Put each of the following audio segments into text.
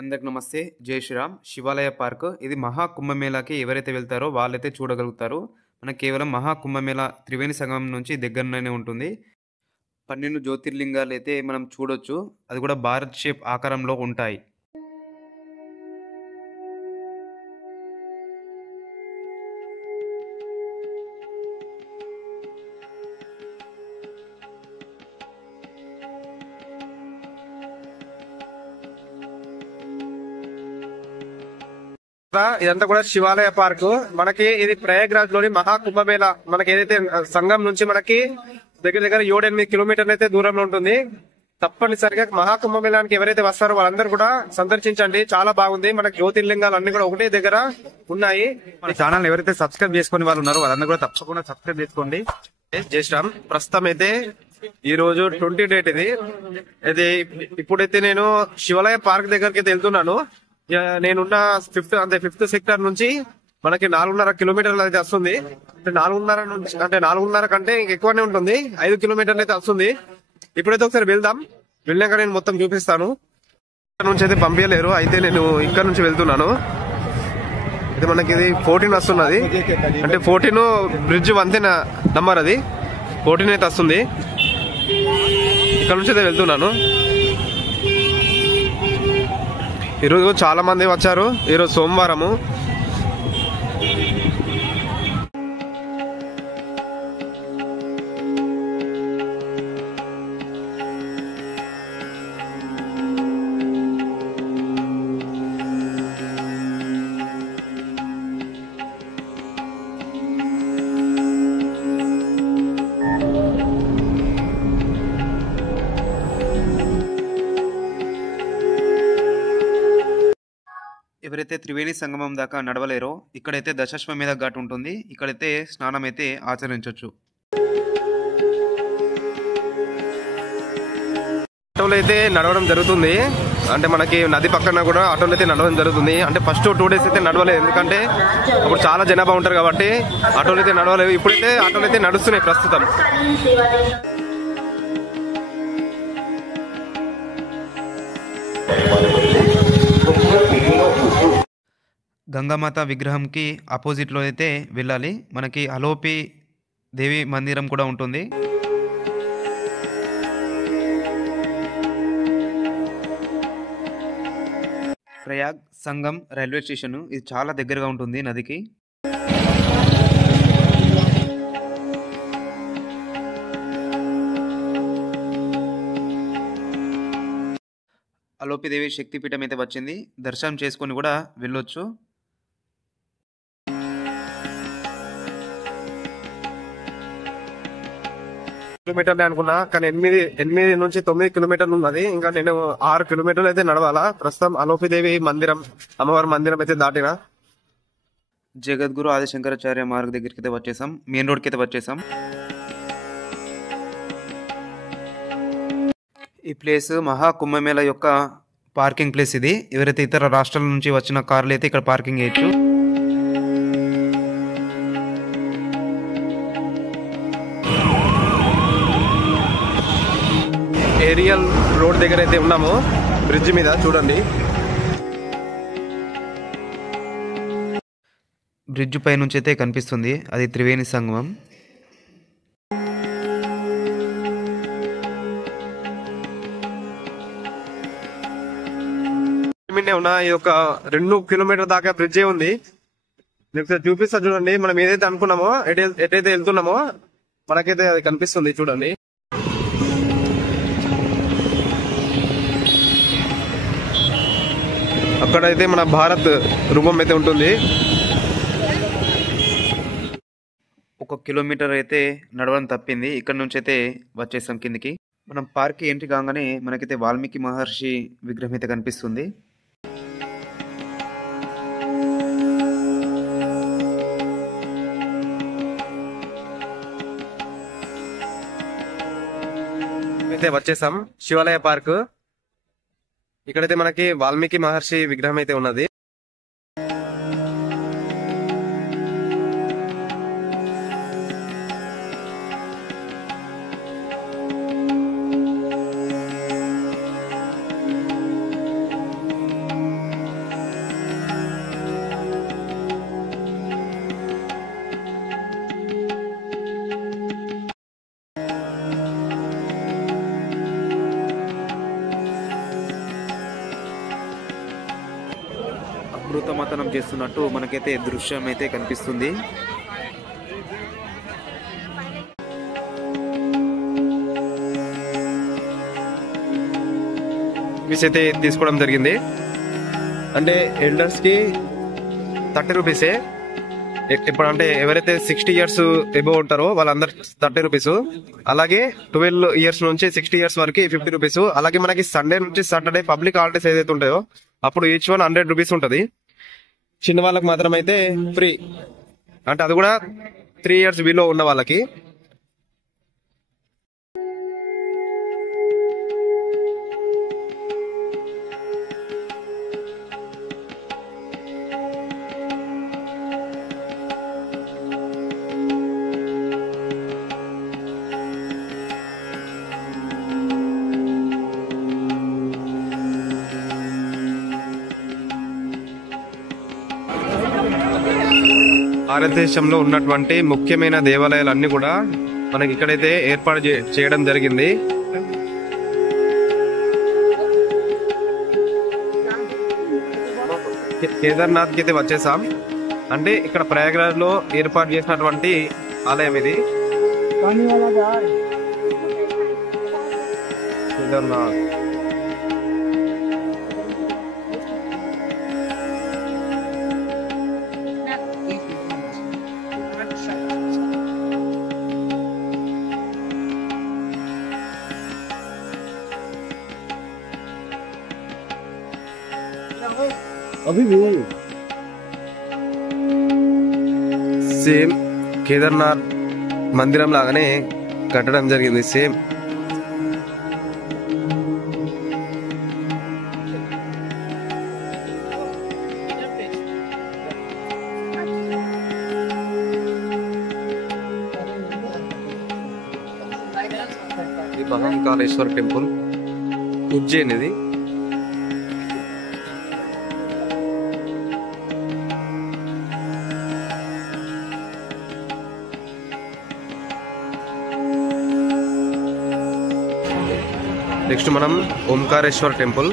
అందరికి నమస్తే. జై శ్రీరామ్. శివాలయ పార్క్ ఇది మహా కుంభమేళాకి ఎవరైతే వెళ్తారో వాళ్ళైతే చూడగలుగుతారు. మనకు కేవలం మహా కుంభమేళా త్రివేణి సంగమం నుంచి దగ్గరలోనే ఉంటుంది. 12 జ్యోతిర్లింగాలైతే మనం చూడొచ్చు. అది కూడా భారత్ షేప్ ఆకారంలో ఉంటాయి. ఇదంతా కూడా శివాలయ పార్క్. మనకి ఇది ప్రయాగ్రాజ్ లోని మహాకుంభమేళ మనకి ఏదైతే సంఘం నుంచి మనకి దగ్గర దగ్గర 7-8 కిలోమీటర్లు అయితే దూరంలో ఉంటుంది. తప్పనిసరిగా మహాకుంభమేళానికి ఎవరైతే వస్తారో వాళ్ళందరూ కూడా సందర్శించండి. చాలా బాగుంది. మనకి జ్యోతిర్లింగాలు అన్ని కూడా ఒకటే దగ్గర ఉన్నాయి. మన ఛానల్ ఎవరైతే సబ్స్క్రైబ్ చేసుకునే వాళ్ళు ఉన్నారో వాళ్ళందరూ కూడా తప్పకుండా సబ్స్క్రైబ్ చేసుకోండి. జై శ్రీరామ్. ప్రస్తుతం అయితే ఈ రోజు 20 డేట్ ఇది ఇప్పుడైతే నేను శివాలయ పార్క్ దగ్గరికి అయితే వెళ్తున్నాను. నేనున్న ఫిఫ్త్ సెక్టర్ నుంచి మనకి 4.5 కిలోమీటర్లు అయితే వస్తుంది. అంటే 4.5 నుంచి అంటే 4.5 కంటే ఎక్కువనే ఉంటుంది. 5 కిలోమీటర్లు అయితే వస్తుంది. ఇప్పుడైతే ఒకసారి వెళ్దాం. వెళ్ళాక నేను మొత్తం చూపిస్తాను. ఇక్కడ నుంచి అయితే పంపించలేరు, అయితే నేను ఇక్కడ నుంచి వెళ్తున్నాను. అయితే మనకి ఇది 14 వస్తున్నది. అంటే 14 బ్రిడ్జ్ వంతెన నంబర్, అది 14 అయితే వస్తుంది. ఇక్కడ నుంచి అయితే వెళ్తున్నాను. ఈరోజు చాలా మంది వచ్చారు. ఈరోజు సోమవారము. ఎవరైతే త్రివేణి సంగమం దాకా నడవలేరో ఇక్కడైతే దశాశ్వమేధ ఘాట్ ఉంటుంది. ఇక్కడైతే స్నానం అయితే ఆచరించవచ్చు. ఆటోలు అయితే నడవడం జరుగుతుంది. అంటే మనకి నది పక్కన కూడా ఆటోలు అయితే నడవడం జరుగుతుంది. అంటే ఫస్ట్ 2 డేస్ అయితే నడవలేదు, ఎందుకంటే అప్పుడు చాలా జనాభా ఉంటారు కాబట్టి ఆటోలు అయితే నడవలేవు. ఇప్పుడైతే ఆటోలు అయితే నడుస్తున్నాయి ప్రస్తుతం. గంగామాత విగ్రహంకి ఆపోజిట్లో అయితే వెళ్ళాలి. మనకి అలోపి దేవి మందిరం కూడా ఉంటుంది. ప్రయాగ్ సంగం రైల్వే స్టేషన్ ఇది చాలా దగ్గరగా ఉంటుంది నదికి. అలోపిదేవి శక్తిపీఠం అయితే వచ్చింది. దర్శనం చేసుకొని కూడా వెళ్ళొచ్చు. కిలోమీటర్లే అనుకున్నా, కానీ 8 నుంచి 9 కిలోమీటర్లు ఉన్నది. ఇంకా నేను 6 కిలోమీటర్లు అయితే నడవాలా. ప్రస్తుతం అలోపిదేవి మందిరం, అమ్మవారి మందిరం అయితే దాటిన. జగద్గురు ఆదిశంకరాచార్య మార్గ్ దగ్గరికి అయితే వచ్చేసాం. మెయిన్ రోడ్కి అయితే వచ్చేసాం. ఈ ప్లేస్ మహా కుంభమేళ యొక్క పార్కింగ్ ప్లేస్ ఇది. ఎవరైతే ఇతర రాష్ట్రాల నుంచి వచ్చిన కార్లు అయితే ఇక్కడ పార్కింగ్ చేయొచ్చు. ఏరియల్ రోడ్ దగ్గర అయితే ఉన్నాము, బ్రిడ్జ్ మీద చూడండి. బ్రిడ్జ్ పై నుంచి అయితే కనిపిస్తుంది, అది త్రివేణి సంగమం. ఉన్న ఈ యొక్క 2 కిలోమీటర్ దాకా బ్రిడ్జే ఉంది. చూపిస్తా చూడండి. మనం ఏదైతే అనుకున్నామో, ఎటైతే వెళ్తున్నామో మనకైతే అది కనిపిస్తుంది చూడండి. అక్కడైతే మన భారత్ రూపం అయితే ఉంటుంది. 1 కిలోమీటర్ అయితే నడవడం తప్పింది. ఇక్కడ నుంచి అయితే వచ్చేసాం కిందికి. మనం పార్క్ ఎంట్రీ కాగానే మనకైతే వాల్మీకి మహర్షి విగ్రహం అయితే కనిపిస్తుంది. అయితే వచ్చేసాం శివాలయ పార్క్. ఇక్కడైతే మనకి వాల్మీకి మహర్షి విగ్రహం అయితే ఉన్నది. అమృతమతనం చేస్తున్నట్టు మనకైతే దృశ్యం అయితే కనిపిస్తుంది. ఫీస్ అయితే తీసుకోవడం జరిగింది. అంటే ఎల్డర్స్ కి 30 రూపీసే. ఇప్పుడు అంటే ఎవరైతే 60 ఇయర్స్ ఎబో ఉంటారో వాళ్ళందరు 30 రూపీస్. అలాగే 12 ఇయర్స్ నుంచి 60 ఇయర్స్ వరకు 50 రూపీస్. అలాగే మనకి సండే నుంచి సాటర్డే పబ్లిక్ హాలిడేస్ ఏదైతే ఉంటాయో అప్పుడు ఈచ్ వన్ 100 రూపీస్ ఉంటది. చిన్న వాళ్ళకి మాత్రం అయితే ఫ్రీ, అంటే అది కూడా 3 ఇయర్స్ బిలో ఉన్న వాళ్ళకి. భారతదేశంలో ఉన్నటువంటి ముఖ్యమైన దేవాలయాలన్నీ కూడా మనకి ఇక్కడైతే ఏర్పాటు చేయడం జరిగింది. కేదార్నాథ్ కి అయితే వచ్చేసాం. అంటే ఇక్కడ ప్రయాగ్రాజ్ లో ఏర్పాటు చేసినటువంటి ఆలయం ఇది కేదార్నాథ్. సేమ్ కేదార్నాథ్ మందిరం లాగానే కట్టడం జరిగింది. సేమ్ ఇది మహాకాళేశ్వర టెంపుల్ ఉజ్జయిన్. ఇది నెక్స్ట్ మనం ఓంకారేశ్వర్ టెంపుల్.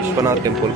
విశ్వనాథ్ టెంపుల్.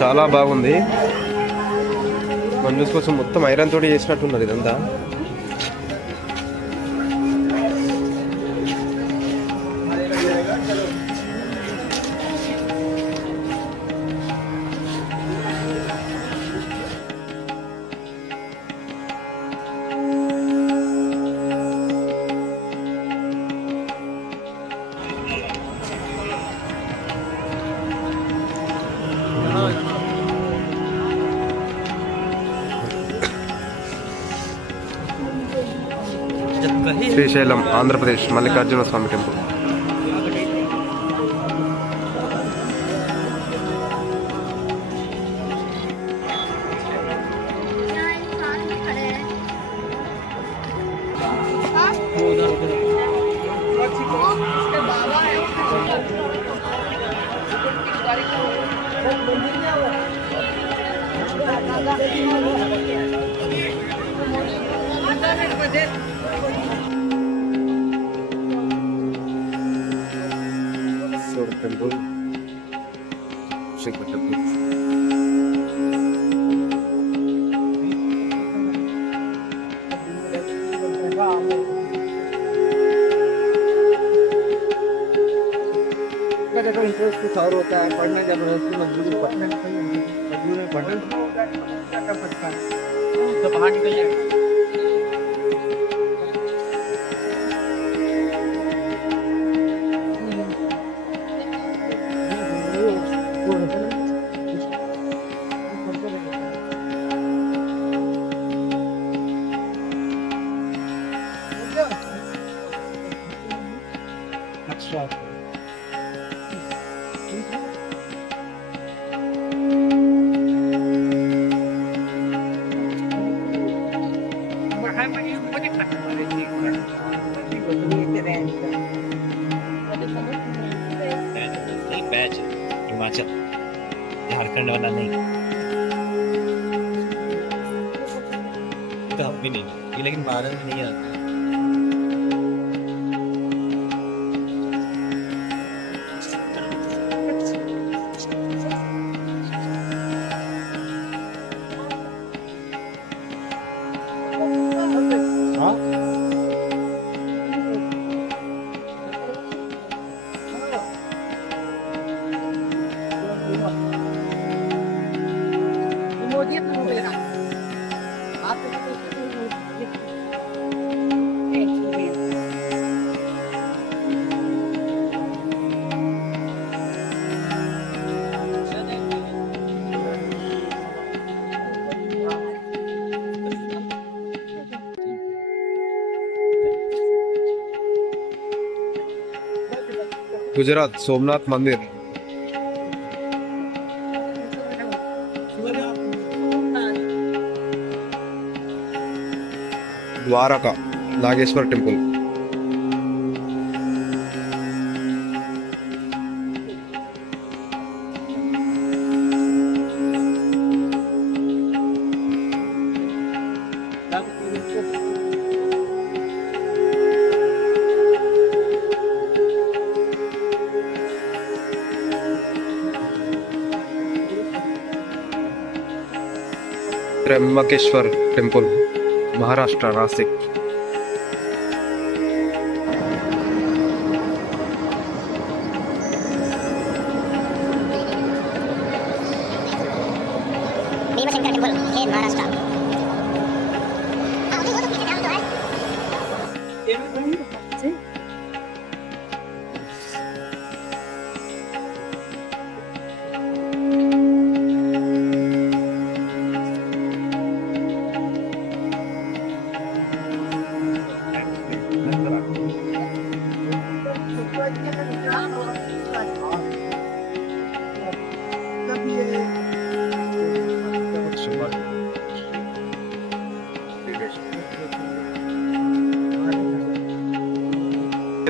చాలా బాగుంది. మనం చూసుకోవచ్చు మొత్తం ఐరన్ తోటి చేసినట్టున్నది ఇదంతా. శ్రీశైలం ఆంధ్రప్రదేశ్ మల్లికార్జున స్వామి టెంపుల్. టెంపుల్ శంకర్ టెంపుల్ देखो इंटरेस्ट कुछ और होता है, पढ़ना जबरदस्ती मजबूरी पढ़ना मजबूरी पढ़ना तो बाहर निकल जाए। अच्छा नहीं बैच हिमाचल झारखंड वाला नहीं तो हम भी नहीं ये लेकिन भारत में नहीं आता गुजरात सोमनाथ मंदिर Dwarka Nageshwar temple Trimbakeshwar temple Maharashtra Nashik Bhimashankar temple Khed Maharashtra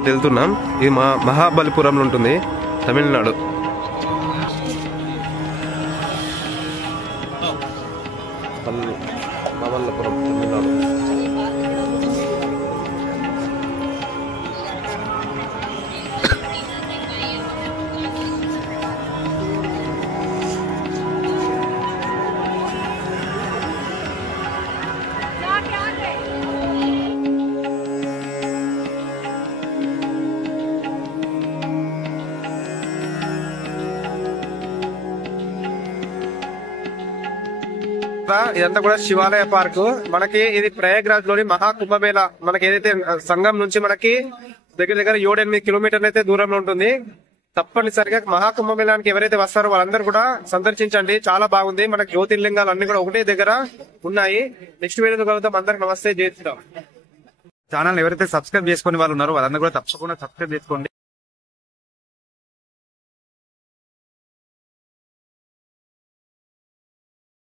వెళ్తున్నాం. ఇది మహాబలిపురంలో ఉంటుంది, తమిళనాడు. మహాబలిపురం తమిళనాడు. ఇదంతా కూడా శివాలయ పార్క్. మనకి ఇది ప్రయాగ్రాజ్ లోని మహాకుంభమేళ మనకి ఏదైతే సంఘం నుంచి మనకి దగ్గర దగ్గర 7-8 కిలోమీటర్లు అయితే దూరంలో ఉంటుంది. తప్పనిసరిగా మహాకుంభమేళానికి ఎవరైతే వస్తారో వాళ్ళందరూ కూడా సందర్శించండి. చాలా బాగుంది. మనకి జ్యోతిర్లింగాలు అన్ని కూడా ఒకటే దగ్గర ఉన్నాయి. నెక్స్ట్ వీడియో కలుద్దాం. అందరికి నమస్తే, జై శ్రీరామ్. ఛానల్ ఎవరైతే సబ్స్క్రైబ్ చేసుకుని వాళ్ళు ఉన్నారో వాళ్ళందరూ కూడా తప్పకుండా సబ్స్క్రైబ్ చేసుకోండి.